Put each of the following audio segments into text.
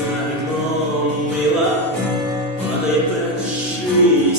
вікном мила, падає перший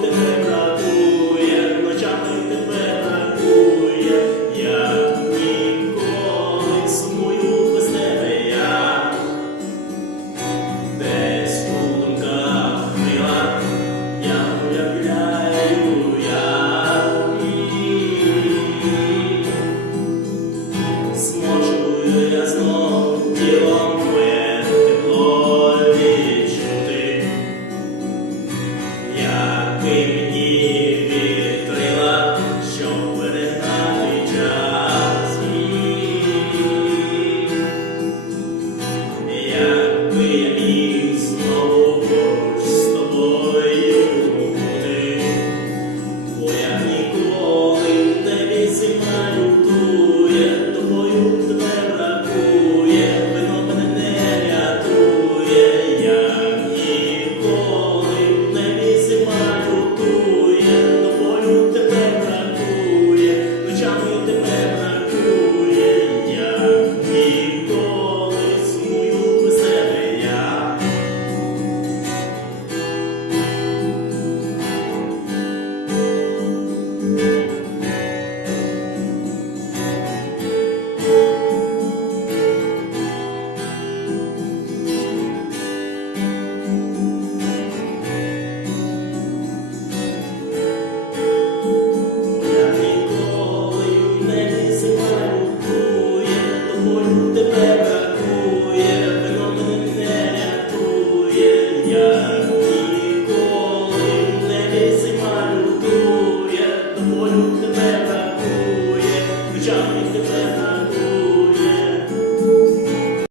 the